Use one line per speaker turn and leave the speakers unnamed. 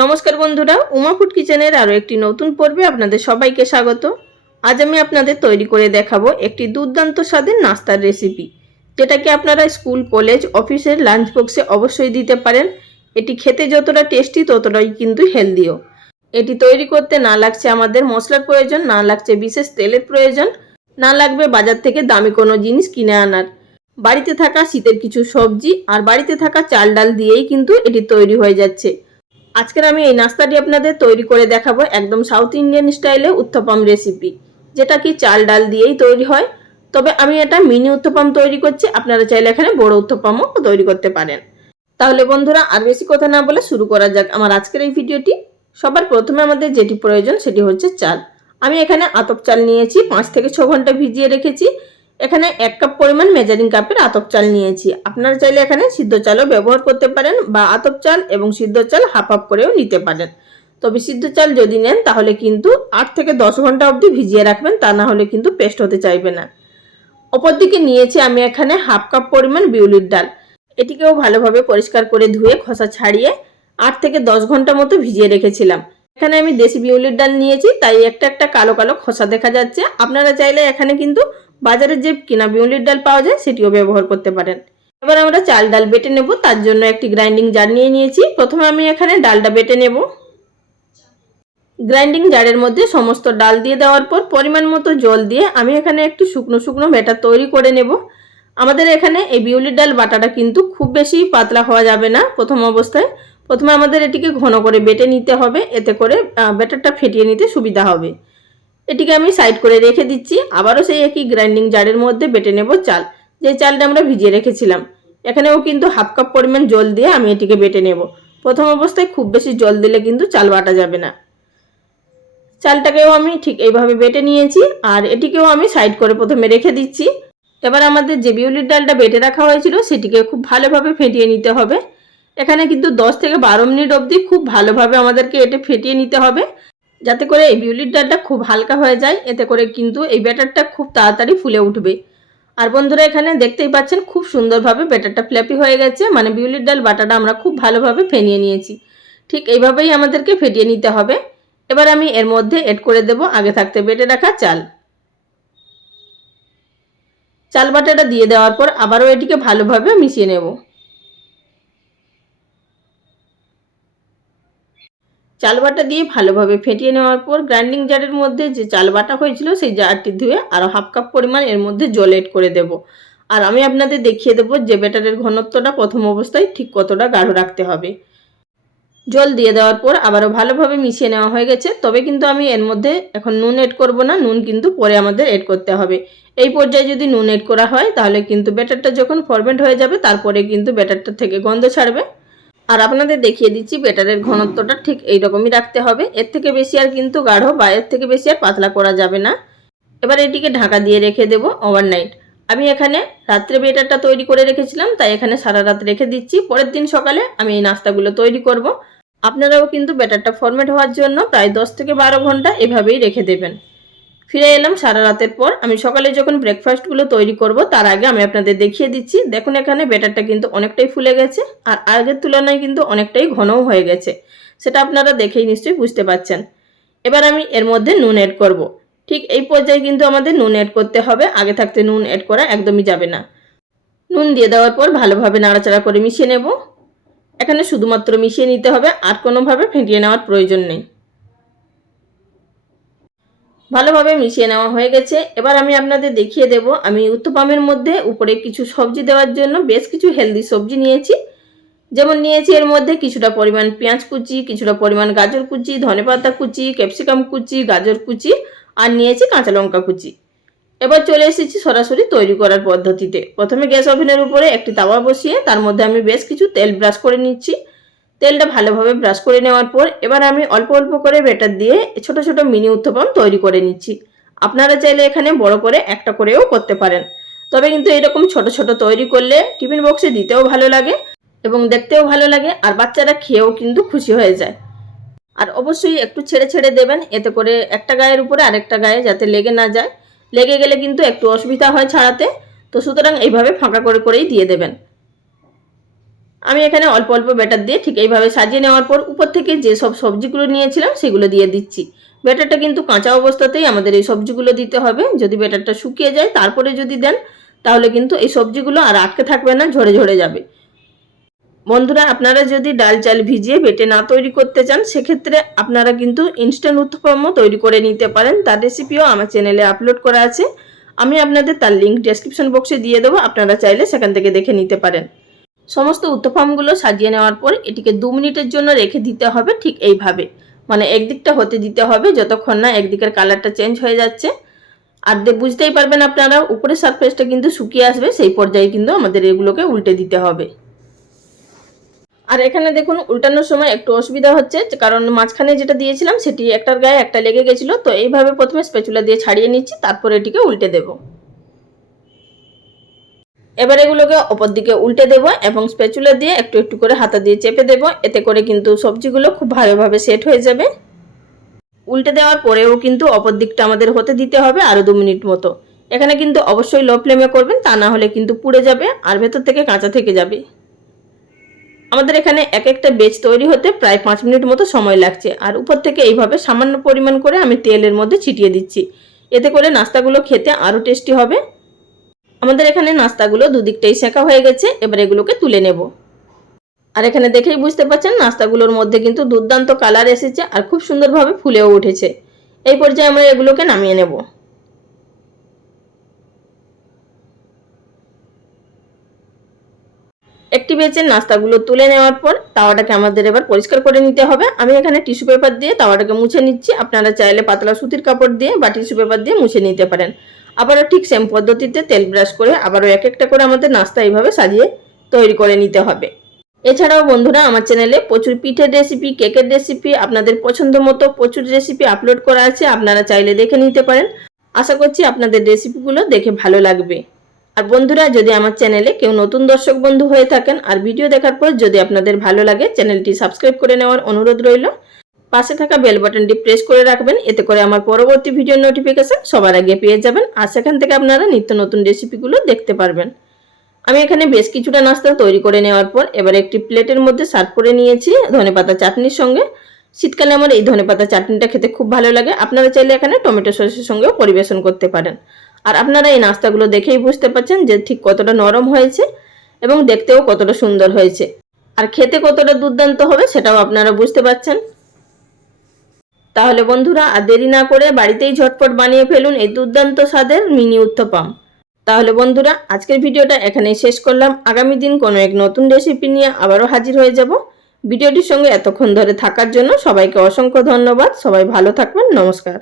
নমস্কার বন্ধুরা, উমা ফুড কিচেনের আরও একটি নতুন পর্বে আপনাদের সবাইকে স্বাগত। আজ আমি আপনাদের তৈরি করে দেখাবো একটি দুর্দান্ত স্বাদের নাস্তার রেসিপি যেটাকে আপনারা স্কুল, কলেজ, অফিসের লাঞ্চ বক্সে অবশ্যই দিতে পারেন। এটি খেতে যতটা টেস্টি ততটাই কিন্তু হেলদিও এটি তৈরি করতে না লাগছে আমাদের মশলার প্রয়োজন, না লাগছে বিশেষ তেলের প্রয়োজন, না লাগবে বাজার থেকে দামি কোনো জিনিস কিনে আনার। বাড়িতে থাকা শীতের কিছু সবজি আর বাড়িতে থাকা চাল ডাল দিয়েই কিন্তু এটি তৈরি হয়ে যাচ্ছে। আজকের আমি এই নাস্তাটি আপনাদের তৈরি করে দেখাবো একদম সাউথ ইন্ডিয়ান স্টাইলে উত্তপম রেসিপি, যেটা কি চাল ডাল দিয়েই তৈরি হয়। তবে আমি এটা মিনি উত্তপম তৈরি করছি, আপনারা চাইলে এখানে বড় উত্তপমও তৈরি করতে পারেন। তাহলে বন্ধুরা, আর বেশি কথা না বলে শুরু করা যাক আমার আজকের এই ভিডিওটি। সবার প্রথমে আমাদের যেটি প্রয়োজন সেটি হচ্ছে চাল। আমি এখানে আতপ চাল নিয়েছি, পাঁচ থেকে ছ ঘণ্টা ভিজিয়ে রেখেছি। এখানে এক কাপ পরিমাণ মেজারিং কাপের আতপ চাল নিয়েছি। আপনারা চাইলে এখানে সিদ্ধ চালও ব্যবহার করতে পারেন বা আতপ চাল এবং সিদ্ধ চাল হাফ হাফ করেও নিতে পারেন। তবে সিদ্ধ চাল যদি নেন, তাহলে কিন্তু আট থেকে দশ ঘণ্টা অবধি ভিজিয়ে রাখবেন, তা না হলে কিন্তু পেস্ট হতে চাইবে না। অপরদিকে নিয়েছি আমি এখানে হাফ কাপ পরিমাণ বিউলির ডাল। এটিকেও ভালোভাবে পরিষ্কার করে ধুয়ে খোসা ছাড়িয়ে আট থেকে দশ ঘণ্টা মতো ভিজিয়ে রেখেছিলাম। এখানে আমি দেশি বিউলির ডাল নিয়েছি, তাই একটা একটা কালো কালো খোসা দেখা যাচ্ছে। আপনারা চাইলে এখানে কিন্তু বাজারে যে কিনা বিউলির ডাল পাওয়া যায়, সেটিও ব্যবহার করতে পারেন। এবার আমরা চাল ডাল বেটে নেব, তার জন্য একটি গ্রাইন্ডিং জার নিয়ে নিয়েছি। প্রথমে আমি এখানে ডালটা বেটে নেব। গ্রাইন্ডিং জারের মধ্যে সমস্ত ডাল দিয়ে দেওয়ার পর পরিমাণ মতো জল দিয়ে আমি এখানে একটু শুকনো শুকনো ব্যাটার তৈরি করে নেব। আমাদের এখানে এই বিউলির ডাল বাটাটা কিন্তু খুব বেশি পাতলা হওয়া যাবে না প্রথম অবস্থায়। প্রথমে আমাদের এটিকে ঘন করে বেটে নিতে হবে, এতে করে ব্যাটারটা ফেটিয়ে নিতে সুবিধা হবে। এটিকে আমি সাইড করে রেখে দিচ্ছি। আবারও সেই একই গ্রাইন্ডিং জারের মধ্যে বেটে নেব চাল। যে চালটা আমরা ভিজিয়ে রেখেছিলাম। এখানেও কিন্তু হাফ কাপ পরিমাণ জল দিয়ে আমি এটিকে বেটে নেব। প্রথম অবস্থায় খুব বেশি জল দিলে কিন্তু চাল বাটা যাবে না। চালটাকেও আমি ঠিক এইভাবে বেটে নিয়েছি আর এটিকেও আমি সাইড করে প্রথমে রেখে দিচ্ছি। এবার আমাদের যে বিউলির ডালটা বেটে রাখা হয়েছিল, সেটিকে খুব ভালোভাবে ফেটিয়ে নিতে হবে। এখানে কিন্তু দশ থেকে বারো মিনিট অবধি খুব ভালোভাবে আমাদেরকে এটে ফেটিয়ে নিতে হবে। যাতে করে এই বিউলির ডালটা খুব হালকা হয়ে যায়, এতে করে কিন্তু এই ব্যাটারটা খুব তাড়াতাড়ি ফুলে উঠবে। আর বন্ধুরা, এখানে দেখতেই পাচ্ছেন খুব সুন্দরভাবে ব্যাটারটা ফ্ল্যাপি হয়ে গেছে মানে বিউলির ডাল বাটাটা আমরা খুব ভালোভাবে ফেনিয়ে নিয়েছি। ঠিক এইভাবেই আমাদেরকে ফেটিয়ে নিতে হবে। এবার আমি এর মধ্যে এড করে দেব আগে থাকতে বেটে রাখা চাল। চাল বাটাটা দিয়ে দেওয়ার পর আবারও এটিকে ভালোভাবে মিশিয়ে নেব। চাল বাটা দিয়ে ভালোভাবে ফেটিয়ে নেওয়ার পর গ্রাইন্ডিং জারের মধ্যে যে চাল বাটা হয়েছিল সেই জারটি ধুয়ে আরও হাফ কাপ পরিমাণ এর মধ্যে জল এড করে দেব। আর আমি আপনাদের দেখিয়ে দেবো যে ব্যাটারের ঘনত্বটা প্রথম অবস্থায় ঠিক কতটা গাঢ় রাখতে হবে। জল দিয়ে দেওয়ার পর আবারও ভালোভাবে মিশিয়ে নেওয়া হয়ে গেছে, তবে কিন্তু আমি এর মধ্যে এখন নুন এড করব না, নুন কিন্তু পরে আমাদের এড করতে হবে। এই পর্যায়ে যদি নুন এড করা হয়, তাহলে কিন্তু ব্যাটারটা যখন ফরমেন্ট হয়ে যাবে, তারপরে কিন্তু ব্যাটারটা থেকে গন্ধ ছাড়বে। আর আপনাদের দেখিয়ে দিচ্ছি বেটারের ঘনত্বটা ঠিক এই রকমই রাখতে হবে। এর থেকে বেশি আর কিন্তু গাঢ় বা এর থেকে বেশি আর পাতলা করা যাবে না। এবার এটিকে ঢাকা দিয়ে রেখে দেবো ওভারনাইট আমি এখানে রাত্রে বেটারটা তৈরি করে রেখেছিলাম, তাই এখানে সারা রাত রেখে দিচ্ছি। পরের দিন সকালে আমি এই নাস্তাগুলো তৈরি করব। আপনারাও কিন্তু ব্যাটারটা ফরমেট হওয়ার জন্য প্রায় দশ থেকে বারো ঘণ্টা এভাবেই রেখে দেবেন। ফিরে এলাম সারা রাতের পর। আমি সকালে যখন ব্রেকফাস্টগুলো তৈরি করব, তার আগে আমি আপনাদের দেখিয়ে দিচ্ছি, দেখুন এখানে ব্যাটারটা কিন্তু অনেকটাই ফুলে গেছে, আর আগের তুলনায় কিন্তু অনেকটাই ঘনও হয়ে গেছে। সেটা আপনারা দেখেই নিশ্চয়ই বুঝতে পারছেন। এবার আমি এর মধ্যে নুন এড করব। ঠিক এই পর্যায়ে কিন্তু আমাদের নুন এড করতে হবে, আগে থাকতে নুন এড করা একদমই যাবে না। নুন দিয়ে দেওয়ার পর ভালোভাবে নাড়াচাড়া করে মিশিয়ে নেব। এখানে শুধুমাত্র মিশিয়ে নিতে হবে, আর কোনোভাবে ফেটিয়ে নেওয়ার প্রয়োজন নেই। ভালোভাবে মিশিয়ে নেওয়া হয়ে গেছে। এবার আমি আপনাদের দেখিয়ে দেব। আমি উত্তপামের মধ্যে উপরে কিছু সবজি দেওয়ার জন্য বেশ কিছু হেলদি সবজি নিয়েছি। যেমন নিয়েছি এর মধ্যে কিছুটা পরিমাণ পেঁয়াজ কুচি, কিছুটা পরিমাণ গাজর কুচি, ধনেপাতা কুচি, ক্যাপসিকাম কুচি, গাজর কুচি আর নিয়েছি কাঁচা লঙ্কা কুচি। এবার চলে এসেছি সরাসরি তৈরি করার পদ্ধতিতে। প্রথমে গ্যাস ওভেনের উপরে একটি তাওয়া বসিয়ে তার মধ্যে আমি বেশ কিছু তেল ব্রাশ করে নিচ্ছি। তেলটা ভালোভাবে ব্রাশ করে নেওয়ার পর এবার আমি অল্প অল্প করে বেটার দিয়ে ছোট ছোট মিনি উত্থপম তৈরি করে নিচ্ছি। আপনারা চাইলে এখানে বড় করে একটা করেও করতে পারেন। তবে কিন্তু এরকম ছোট ছোট তৈরি করলে টিফিন বক্সে দিতেও ভালো লাগে এবং দেখতেও ভালো লাগে আর বাচ্চারা খেয়েও কিন্তু খুশি হয়ে যায়। আর অবশ্যই একটু ছেড়ে ছেড়ে দেবেন, এতে করে একটা গায়ের উপরে আরেকটা গায়ে যাতে লেগে না যায়। লেগে গেলে কিন্তু একটু অসুবিধা হয় ছাড়াতে, তো সুতরাং এইভাবে ফাঁকা করে করেই দিয়ে দেবেন। আমি এখানে অল্প অল্প ব্যাটার দিয়ে ঠিক এইভাবে সাজিয়ে নেওয়ার পর উপর থেকে যে সব সবজিগুলো নিয়েছিলাম সেগুলো দিয়ে দিচ্ছি। ব্যাটারটা কিন্তু কাঁচা অবস্থাতেই আমাদের এই সবজিগুলো দিতে হবে। যদি ব্যাটারটা শুকিয়ে যায়, তারপরে যদি দেন, তাহলে কিন্তু এই সবজিগুলো আর আটকে থাকবে না, ঝরে ঝরে যাবে। বন্ধুরা, আপনারা যদি ডাল চাল ভিজিয়ে বেটে না তৈরি করতে চান, সেক্ষেত্রে আপনারা কিন্তু ইনস্ট্যান্ট উত্তপমও তৈরি করে নিতে পারেন। তার রেসিপিও আমার চ্যানেলে আপলোড করা আছে। আমি আপনাদের তার লিঙ্ক ডেসক্রিপশন বক্সে দিয়ে দেবো। আপনারা চাইলে সেখান থেকে দেখে নিতে পারেন। সমস্ত উত্তপামগুলো সাজিয়ে নেওয়ার পর এটিকে দু মিনিটের জন্য রেখে দিতে হবে ঠিক এইভাবে। মানে একদিকটা হতে দিতে হবে যতক্ষণ না একদিকের কালারটা চেঞ্জ হয়ে যাচ্ছে। আর বুঝতেই পারবেন আপনারা উপরের সারফেসটা কিন্তু শুকিয়ে আসবে, সেই পর্যায়ে কিন্তু আমাদের এগুলোকে উল্টে দিতে হবে। আর এখানে দেখুন, উল্টানোর সময় একটু অসুবিধা হচ্ছে, কারণ মাঝখানে যেটা দিয়েছিলাম সেটি একটার গায়ে একটা লেগে গেছিল, তো এইভাবে প্রথমে স্পেচুলা দিয়ে ছাড়িয়ে নিচ্ছি, তারপর এটিকে উল্টে দেব। এবার এগুলোকে ওপর দিকে উল্টে দেব এবং স্পেচুলা দিয়ে একটু একটু করে হাতা দিয়ে চেপে দেব। এতে করে কিন্তু সবজিগুলো খুব ভালোভাবে সেট হয়ে যাবে। উল্টে দেওয়ার পরেও কিন্তু অপর দিকটা আমাদের হতে দিতে হবে আরও দু মিনিট মতো। এখানে কিন্তু অবশ্যই লো ফ্লেমে করবেন, তা না হলে কিন্তু পুড়ে যাবে আর ভেতর থেকে কাঁচা থেকে যাবে। আমাদের এখানে এক একটা বেচ তৈরি হতে প্রায় পাঁচ মিনিট মতো সময় লাগছে। আর উপর থেকে এইভাবে সামান্য পরিমাণ করে আমি তেলের মধ্যে ছিটিয়ে দিচ্ছি। এতে করে নাস্তাগুলো খেতে আরও টেস্টি হবে। আমাদের এখানে নাস্তাগুলো দুদিকটাই শেখা হয়ে গেছে, এবার এগুলোকে তুলে নেব। আর এখানে দেখেই বুঝতে পারছেন নাস্তাগুলোর মধ্যে কিন্তু দুর্দান্ত কালার এসেছে আর খুব সুন্দরভাবে ফুলেও উঠেছে। এই পর্যায়ে আমরা এগুলোকে নামিয়ে নেব। একটি বেচের নাস্তাগুলো তুলে নেওয়ার পর তাওয়াটাকে আমাদের এবার পরিষ্কার করে নিতে হবে। আমি এখানে টিস্যু পেপার দিয়ে তাওয়াটাকে মুছে নিচ্ছি। আপনারা চাইলে পাতলা সুতির কাপড় দিয়ে বা টিস্যু পেপার দিয়ে মুছে নিতে পারেন। আবারও ঠিক সেম পদ্ধতিতে তেল ব্রাশ করে আবারও এক একটা করে আমাদের নাস্তা এইভাবে সাজিয়ে তৈরি করে নিতে হবে। এছাড়াও বন্ধুরা, আমার চ্যানেলে প্রচুর পিঠের রেসিপি কেকের রেসিপি আপনাদের পছন্দ মতো প্রচুর রেসিপি আপলোড করা আছে, আপনারা চাইলে দেখে নিতে পারেন। আশা করছি আপনাদের রেসিপিগুলো দেখে ভালো লাগবে। আর বন্ধুরা, যদি আমার চ্যানেলে কেউ নতুন দর্শক বন্ধু হয়ে থাকেন, আর ভিডিও দেখার পর যদি আপনাদের ভালো লাগে চ্যানেলটি সাবস্ক্রাইব করে নেওয়ার অনুরোধ রইল। পাশে থাকা বেল বাটনটি প্রেস করে রাখবেন। এতে করে আমার পরবর্তী ভিডিওর নোটিফিকেশান সবার আগে পেয়ে যাবেন আর সেখান থেকে আপনারা নিত্য নতুন রেসিপিগুলো দেখতে পারবেন। আমি এখানে বেশ কিছুটা নাস্তা তৈরি করে নেওয়ার পর এবার একটি প্লেটের মধ্যে সার্ভ করে নিয়েছি ধনেপাতা চাটনির সঙ্গে। শীতকালে আমার এই ধনেপাতা চাটনিটা খেতে খুব ভালো লাগে। আপনারা চাইলে এখানে টমেটো সসের সঙ্গেও পরিবেশন করতে পারেন। আর আপনারা এই নাস্তাগুলো দেখেই বুঝতে পারছেন যে ঠিক কতটা নরম হয়েছে এবং দেখতেও কতটা সুন্দর হয়েছে। আর খেতে কতটা দুর্দান্ত হবে সেটাও আপনারা বুঝতে পারছেন। তাহলে বন্ধুরা আর দেরি না করে বাড়িতেই ঝটপট বানিয়ে ফেলুন এই দুর্দান্ত স্বাদের মিনি উত্তপাম তাহলে বন্ধুরা, আজকের ভিডিওটা এখানেই শেষ করলাম। আগামী দিন কোনো এক নতুন রেসিপি নিয়ে আবারও হাজির হয়ে যাব। ভিডিওটির সঙ্গে এতক্ষণ ধরে থাকার জন্য সবাইকে অসংখ্য ধন্যবাদ। সবাই ভালো থাকবেন। নমস্কার।